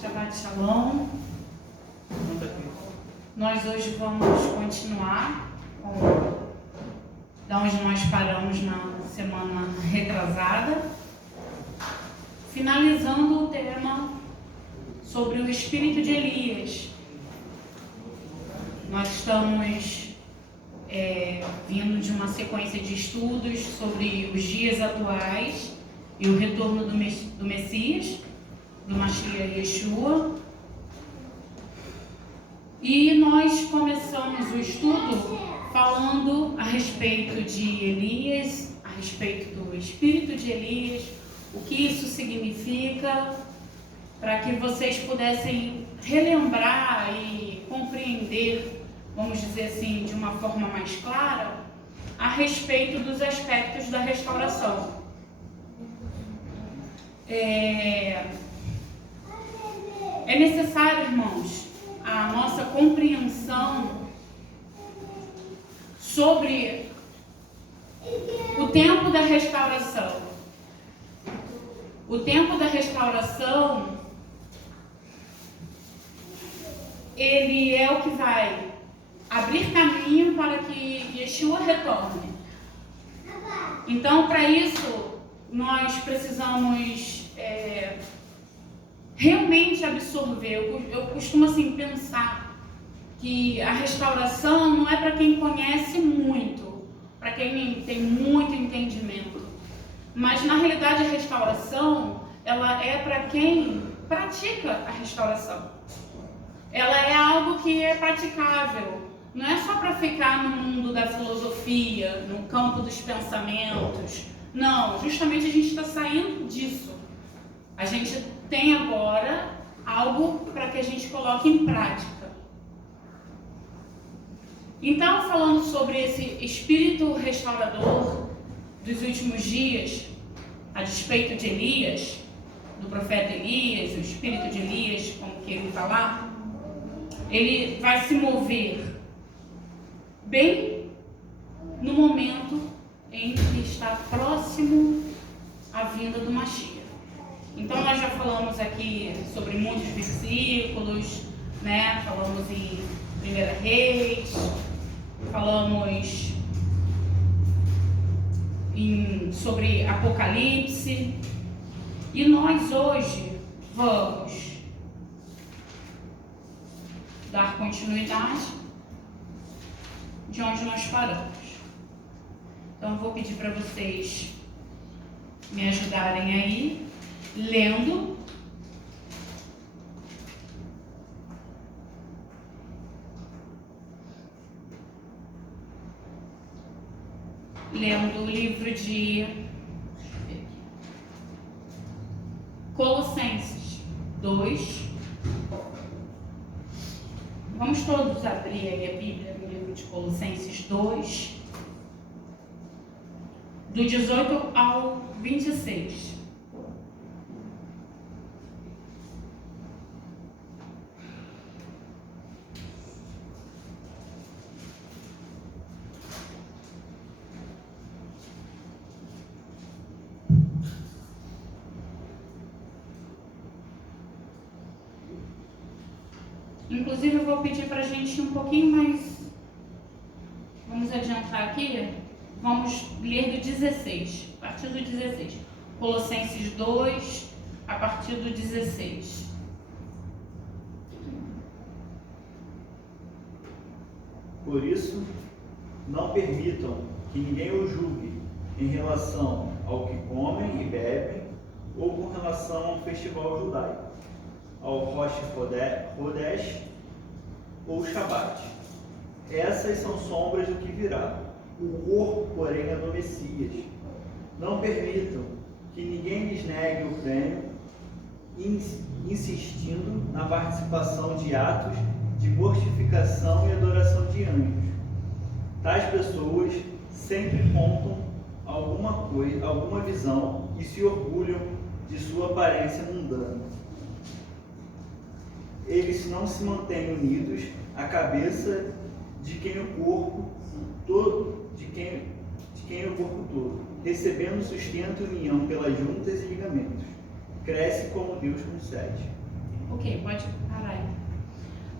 Shabbat Shalom. Nós hoje vamos continuar da onde nós paramos na semana retrasada, finalizando o tema sobre o espírito de Elias. Nós estamos vindo de uma sequência de estudos sobre os dias atuais e o retorno do Messias, do Mashiach Yeshua. E nós começamos o estudo falando a respeito de Elias, a respeito do espírito de Elias, o que isso significa, para que vocês pudessem relembrar e compreender, vamos dizer assim, de uma forma mais clara, a respeito dos aspectos da restauração. É necessário, irmãos, a nossa compreensão sobre o tempo da restauração. O tempo da restauração, ele é o que vai abrir caminho para que Yeshua retorne. Então, para isso, nós precisamos realmente absorver. Eu costumo assim pensar que a restauração não é para quem conhece muito, para quem tem muito entendimento, mas na realidade a restauração, ela é para quem pratica a restauração. Ela é algo que é praticável, não é só para ficar no mundo da filosofia, no campo dos pensamentos. Não, justamente a gente está saindo disso. A gente tem agora algo para que a gente coloque em prática. Então, falando sobre esse espírito restaurador dos últimos dias, a despeito de Elias, do profeta Elias, o espírito de Elias, como que ele está lá, ele vai se mover bem no momento em que está próximo à vinda do Mashiach. Então nós já falamos aqui sobre muitos versículos, né? Falamos em 1 Reis, falamos sobre Apocalipse, e nós hoje vamos dar continuidade de onde nós paramos. Então eu vou pedir para vocês me ajudarem aí, lendo o livro de Colossenses 2. Vamos todos abrir aí a Bíblia no livro de Colossenses 2, do 18 ao 26. Inclusive eu vou pedir para a gente ir um pouquinho mais, vamos adiantar aqui, vamos ler do 16, a partir do 16, Colossenses 2, a partir do 16. Por isso, não permitam que ninguém o julgue em relação ao que comem e bebem, ou com relação ao festival judaico, ao Rosh Chodesh ou Shabat. Essas são sombras do que virá. O corpo, porém, é do Messias. Não permitam que ninguém lhes negue o prêmio, insistindo na participação de atos de mortificação e adoração de anjos. Tais pessoas sempre contam alguma visão e se orgulham de sua aparência mundana. Eles não se mantêm unidos à cabeça de quem o corpo todo, recebendo sustento e união pelas juntas e ligamentos. Cresce como Deus concede. Ok, pode parar aí.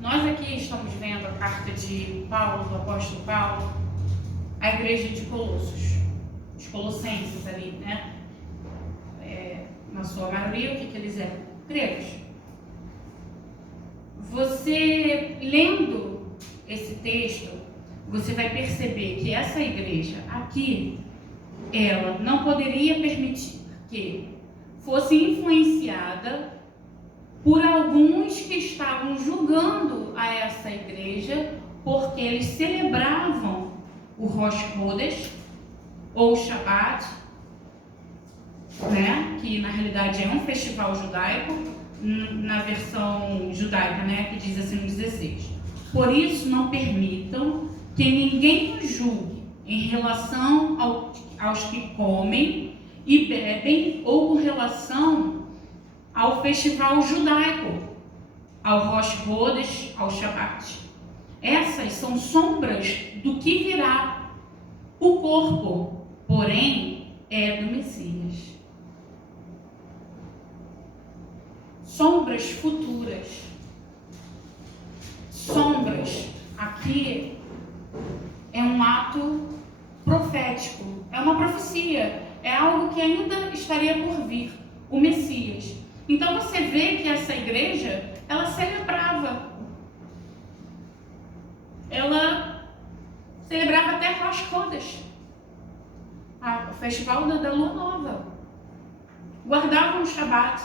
Nós aqui estamos vendo a carta de Paulo, do apóstolo Paulo, à igreja de Colossos, os colossenses ali, né? Na sua maioria, o que eles eram? Gregos. Você, lendo esse texto, você vai perceber que essa igreja aqui, ela não poderia permitir que fosse influenciada por alguns que estavam julgando a essa igreja porque eles celebravam o Rosh Chodesh ou o Shabbat, né? Que na realidade é um festival judaico, na versão judaica, né? Que diz assim no 16. Por isso não permitam que ninguém os julgue em relação aos que comem e bebem ou com relação ao festival judaico, ao Rosh Chodesh, ao Shabbat. Essas são sombras do que virá. O corpo, porém, é do Messias. Sombras futuras. Sombras. Aqui é um ato profético, é uma profecia, é algo que ainda estaria por vir, o Messias. Então você vê que essa igreja, ela celebrava. Ela celebrava até Rosh Chodesh, o festival da lua nova. Guardavam o Shabat.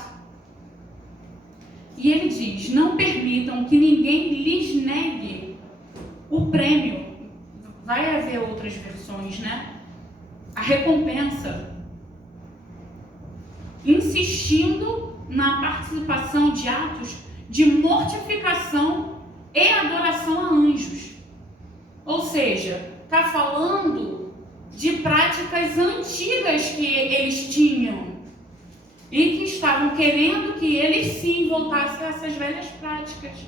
E ele diz, não permitam que ninguém lhes negue o prêmio. Vai haver outras versões, né? A recompensa. Insistindo na participação de atos de mortificação e adoração a anjos. Ou seja, está falando de práticas antigas que eles tinham e que estavam querendo que eles sim voltassem a essas velhas práticas.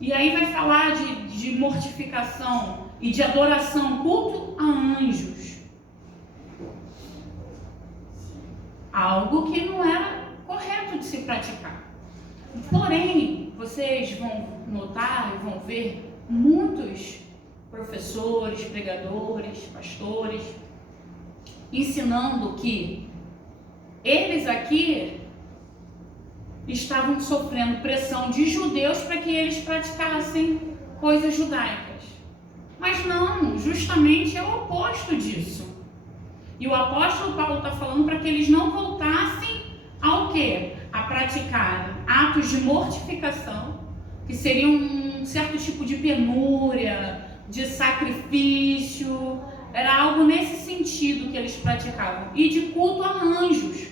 E aí vai falar de mortificação e de adoração, culto a anjos. Algo que não era correto de se praticar. Porém, vocês vão notar e vão ver muitos professores, pregadores, pastores, ensinando que eles aqui estavam sofrendo pressão de judeus para que eles praticassem coisas judaicas. Mas não, justamente é o oposto disso. E o apóstolo Paulo está falando para que eles não voltassem ao quê? A praticar atos de mortificação, que seriam um certo tipo de penúria, de sacrifício, era algo nesse sentido que eles praticavam, e de culto a anjos.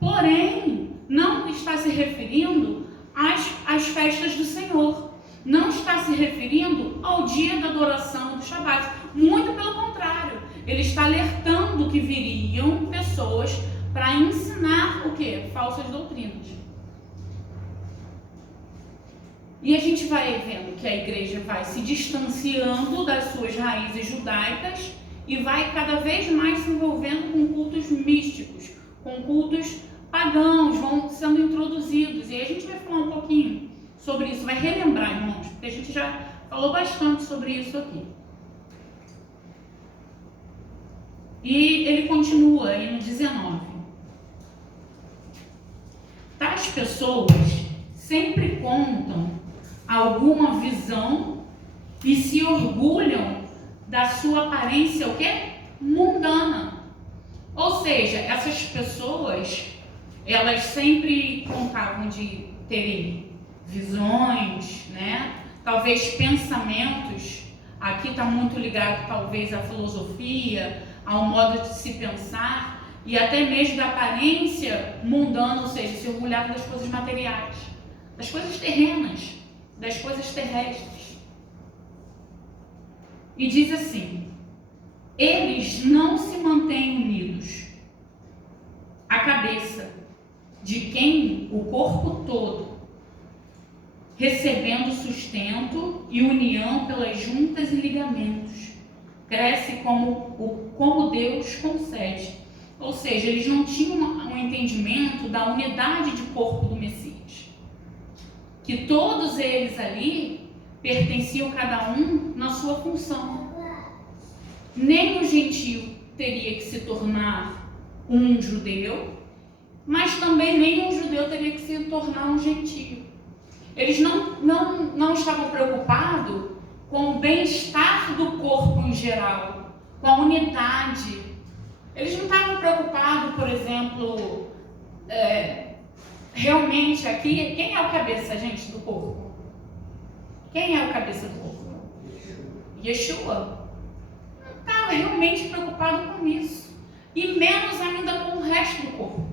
Porém, não está se referindo às festas do Senhor, não está se referindo ao dia da adoração do Shabat, muito pelo contrário, ele está alertando que viriam pessoas para ensinar o quê? Falsas doutrinas. E a gente vai vendo que a igreja vai se distanciando das suas raízes judaicas e vai cada vez mais se envolvendo com cultos místicos, com cultos pagãos, vão sendo introduzidos. E aí a gente vai falar um pouquinho sobre isso, vai relembrar, irmãos, porque a gente já falou bastante sobre isso aqui. E ele continua aí no 19. Tais pessoas sempre contam alguma visão e se orgulham da sua aparência, o quê? Mundana. Ou seja, essas pessoas, elas sempre contavam de terem visões, né? Talvez pensamentos, aqui está muito ligado talvez à filosofia, ao modo de se pensar e até mesmo da aparência mundana, ou seja, se orgulhavam das coisas materiais, das coisas terrenas, das coisas terrestres. E diz assim, eles não se mantêm unidos. A cabeça, de quem o corpo todo, recebendo sustento e união pelas juntas e ligamentos, cresce como Deus concede. Ou seja, eles não tinham um entendimento da unidade de corpo do Messias. que todos eles ali pertenciam cada um na sua função. Nem o gentio teria que se tornar um judeu, mas também nem um judeu teria que se tornar um gentio. Eles não estavam preocupados com o bem-estar do corpo em geral, com a unidade. Eles não estavam preocupados, por exemplo, realmente aqui, quem é o cabeça, gente, do corpo? Quem é o cabeça do corpo? Yeshua. Não estava realmente preocupado com isso. E menos ainda com o resto do corpo,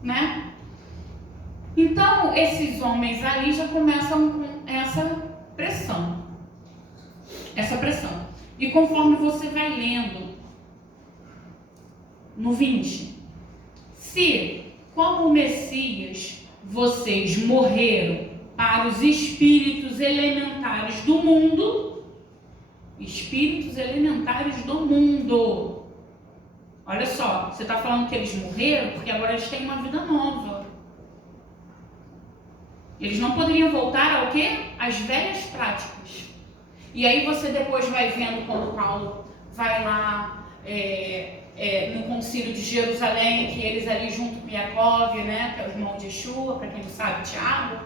né? Então, esses homens ali já começam com essa pressão. E conforme você vai lendo, no 20, se, como Messias, vocês morreram para os espíritos elementares do mundo, olha só, você está falando que eles morreram porque agora eles têm uma vida nova. Eles não poderiam voltar ao quê? Às velhas práticas. E aí você depois vai vendo quando Paulo vai lá no concílio de Jerusalém, que eles ali junto com Jacob, né, que é o irmão de Yeshua, para quem não sabe, Tiago,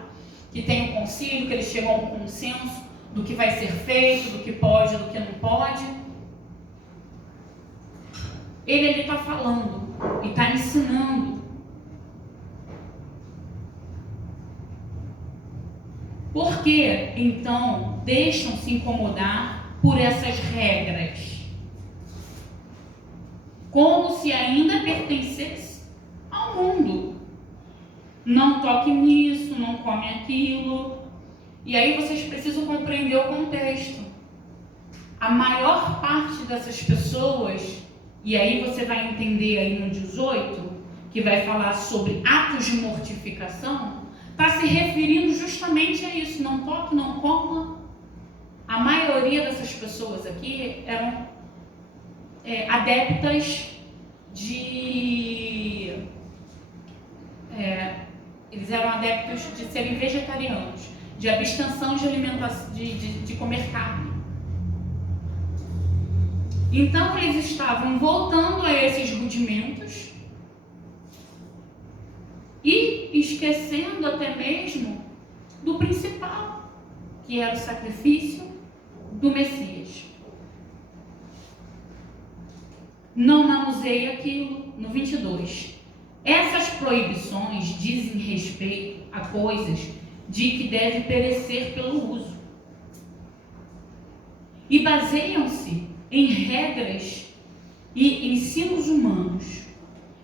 que tem um concílio, que eles chegam a um consenso do que vai ser feito, do que pode, do que não pode. Ele está falando e está ensinando. Por que, então, deixam-se incomodar por essas regras? Como se ainda pertencesse ao mundo. Não toque nisso, não come aquilo. E aí vocês precisam compreender o contexto. A maior parte dessas pessoas, e aí você vai entender aí no 18, que vai falar sobre atos de mortificação, está se referindo justamente a isso. Não toque, não coma. A maioria dessas pessoas aqui eram adeptas eles eram adeptos de serem vegetarianos, de abstenção de alimentação, de comer carne. Então eles estavam voltando a esses rudimentos e esquecendo até mesmo do principal, que era o sacrifício do Messias. Não manuseie aquilo, no 22. Essas proibições dizem respeito a coisas de que deve perecer pelo uso e baseiam-se em regras e ensinos humanos.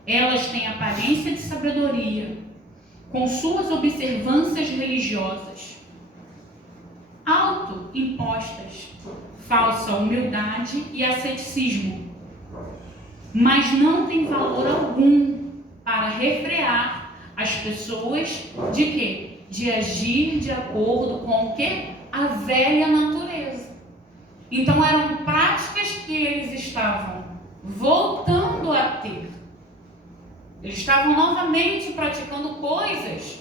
Elas têm aparência de sabedoria, com suas observâncias religiosas, autoimpostas, falsa humildade e asceticismo, mas não tem valor algum para refrear as pessoas de quê? De agir de acordo com o quê? A velha natureza. Então eram práticas que eles estavam voltando a ter. Eles estavam novamente praticando coisas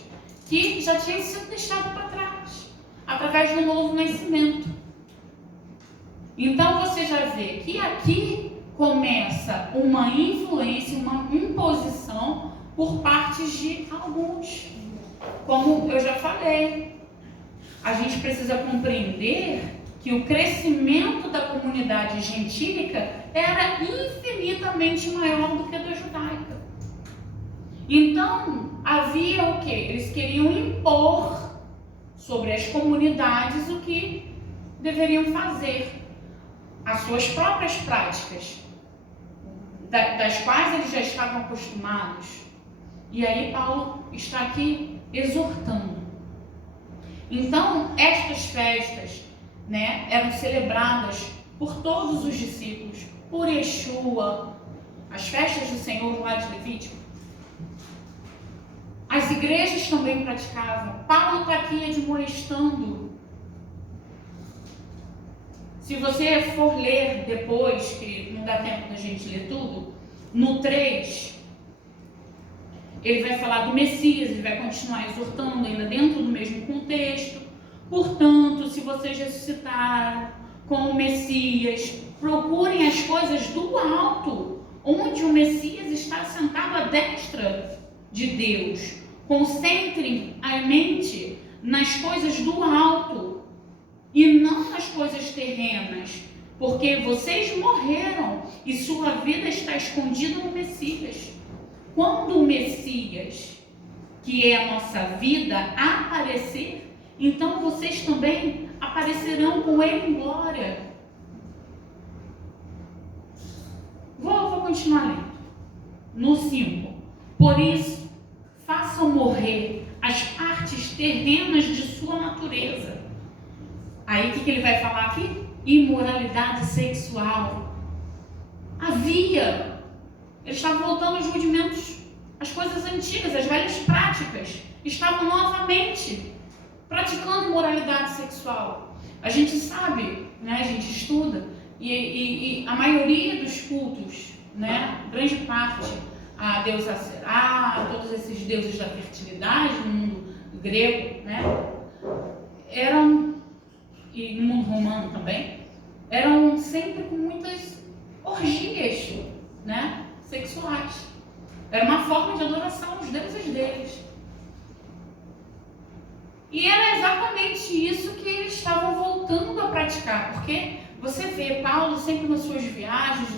que já tinham sido deixadas para trás, através do novo nascimento. Então você já vê que aqui começa uma influência, uma imposição por parte de alguns. Como eu já falei, a gente precisa compreender que o crescimento da comunidade gentílica era infinitamente maior do que a da judaica. Então, havia o quê? Eles queriam impor sobre as comunidades o que deveriam fazer, as suas próprias práticas, das quais eles já estavam acostumados. E aí Paulo está aqui exortando. Então, estas festas, né, eram celebradas por todos os discípulos, por Yeshua, as festas do Senhor lá de Levítico. As igrejas também praticavam. Paulo está aqui admoestando. Se você for ler depois, que não dá tempo da gente ler tudo, no 3, ele vai falar do Messias, ele vai continuar exortando ainda dentro do mesmo contexto. Portanto, se vocês ressuscitaram com o Messias, procurem as coisas do alto, onde o Messias está sentado à destra de Deus. Concentrem a mente nas coisas do alto e não nas coisas terrenas, porque vocês morreram e sua vida está escondida no Messias. Quando o Messias, que é a nossa vida, aparecer, então vocês também aparecerão com ele em glória. Vou continuar lendo. No 5. Por isso, façam morrer as partes terrenas de sua natureza. Aí o que ele vai falar aqui? Imoralidade sexual. Ele estava voltando aos rudimentos, as coisas antigas, as velhas práticas. Estavam novamente praticando imoralidade sexual. A gente sabe, né? A gente estuda, e a maioria dos cultos, né? Grande parte, a deusa Será, todos esses deuses da fertilidade no mundo grego, né? E no mundo romano também, eram sempre com muitas orgias, né? Sexuais. Era uma forma de adoração aos deuses deles. E era exatamente isso que eles estavam voltando a praticar, porque você vê Paulo sempre nas suas viagens,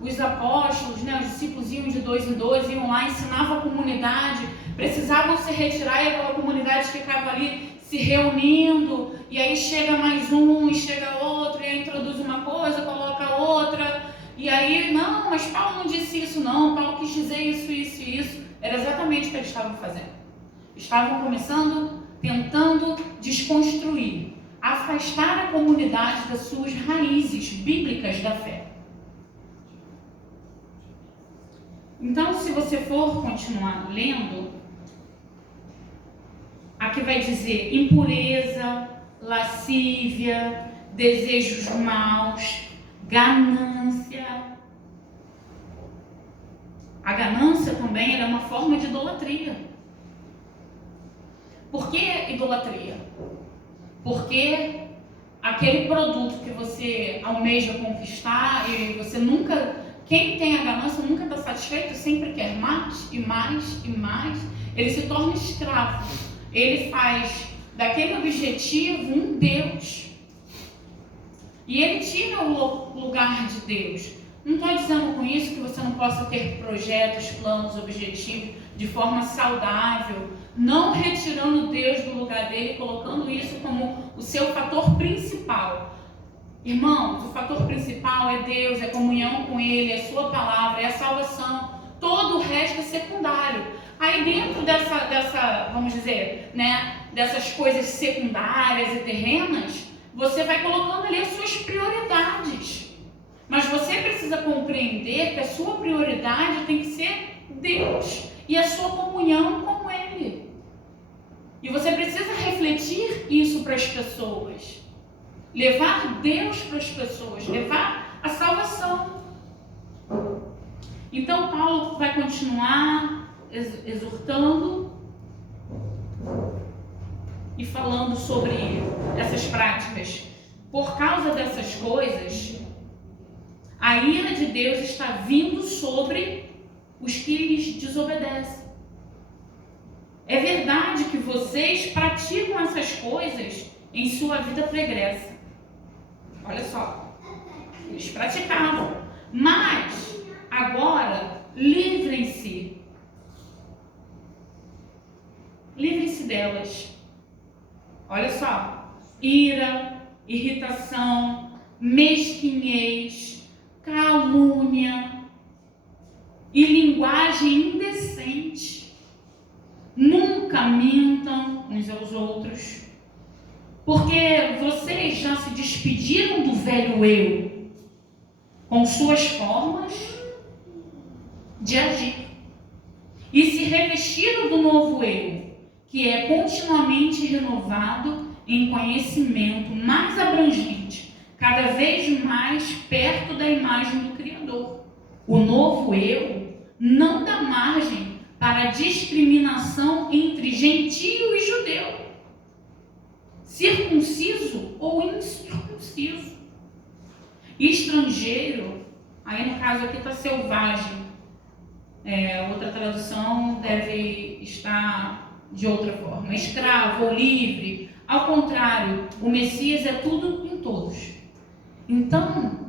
os apóstolos, né, os discípulos iam de 2 em 2, iam lá, ensinavam a comunidade, precisavam se retirar e aquela comunidade ficava ali se reunindo, e aí chega mais um, e chega outro, e aí introduz uma coisa, coloca outra, e aí, não, mas Paulo não disse isso não, Paulo quis dizer isso, isso e isso. Era exatamente o que eles estavam fazendo. Estavam tentando desconstruir, afastar a comunidade das suas raízes bíblicas da fé. Então, se você for continuar lendo, aqui vai dizer impureza, lascívia, desejos maus, ganância. A ganância também era uma forma de idolatria. Por que idolatria? Porque aquele produto que você almeja conquistar e você nunca... Quem tem a ganância nunca está satisfeito, sempre quer mais e mais e mais. Ele se torna escravo. Ele faz daquele objetivo um Deus. E ele tira o lugar de Deus. Não estou dizendo com isso que você não possa ter projetos, planos, objetivos de forma saudável, não retirando Deus do lugar dele, colocando isso como o seu fator principal. Irmãos, o fator principal é Deus, é comunhão com Ele, é Sua palavra, é a salvação. Todo o resto é secundário. Aí dentro dessa, vamos dizer, né, dessas coisas secundárias e terrenas, você vai colocando ali as suas prioridades. Mas você precisa compreender que a sua prioridade tem que ser Deus e a sua comunhão com Ele. E você precisa refletir isso para as pessoas. Levar Deus para as pessoas, levar a salvação. Então Paulo vai continuar exortando e falando sobre essas práticas. Por causa dessas coisas, a ira de Deus está vindo sobre os que lhes desobedecem. É verdade que vocês praticam essas coisas em sua vida pregressa. Olha só, eles praticavam, mas agora livrem-se delas. Olha só, ira, irritação, mesquinhez, calúnia e linguagem indecente. Nunca mintam uns aos outros, porque vocês já se despediram do velho eu, com suas formas de agir, e se revestiram do novo eu, que é continuamente renovado em conhecimento mais abrangente, cada vez mais perto da imagem do Criador. O novo eu não dá margem para discriminação entre gentio e judeu, circunciso ou incircunciso, estrangeiro, aí no caso aqui está selvagem, outra tradução deve estar de outra forma, escravo ou livre. Ao contrário, o Messias é tudo em todos. Então,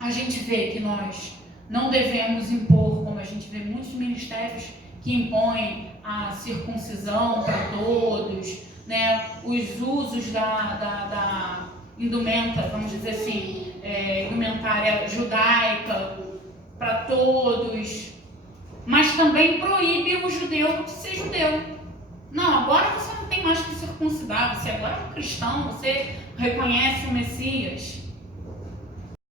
a gente vê que nós não devemos impor, como a gente vê muitos ministérios que impõem a circuncisão para todos, né? Os usos da indumenta, vamos dizer assim, indumentária judaica para todos, mas também proíbe o judeu de ser judeu. Não, agora você não tem mais que circuncidar, você agora é um cristão, você reconhece o Messias.